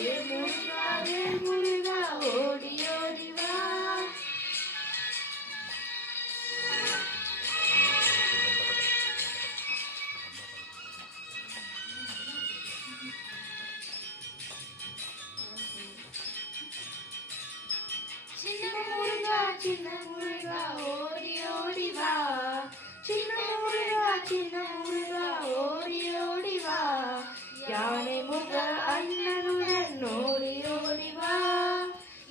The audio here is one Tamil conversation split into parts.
முருகா வேல் முருகா ஓடி ஓடி வா. சின்ன முருகா ஓடி ஓடி வா. சின்ன முருகா ஓடி ஓடி வா. யானை முக அண்ணனுடன் ஓடி ஓடி வா.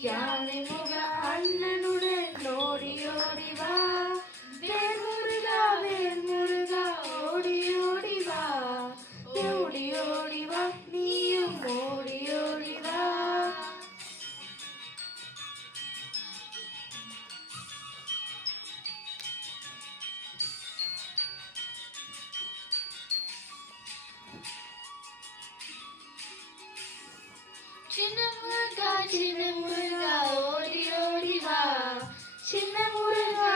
யானை முக அண்ணனுடன் ஓடி ஓடி வா. வேல் முருகா ஓடி ஓடி வா. ஓடி ஓடி வா நீயும் ஓடி ஓடி வா. சின்ன முருகா ஓடி ஓடி வா. சின்ன முருகா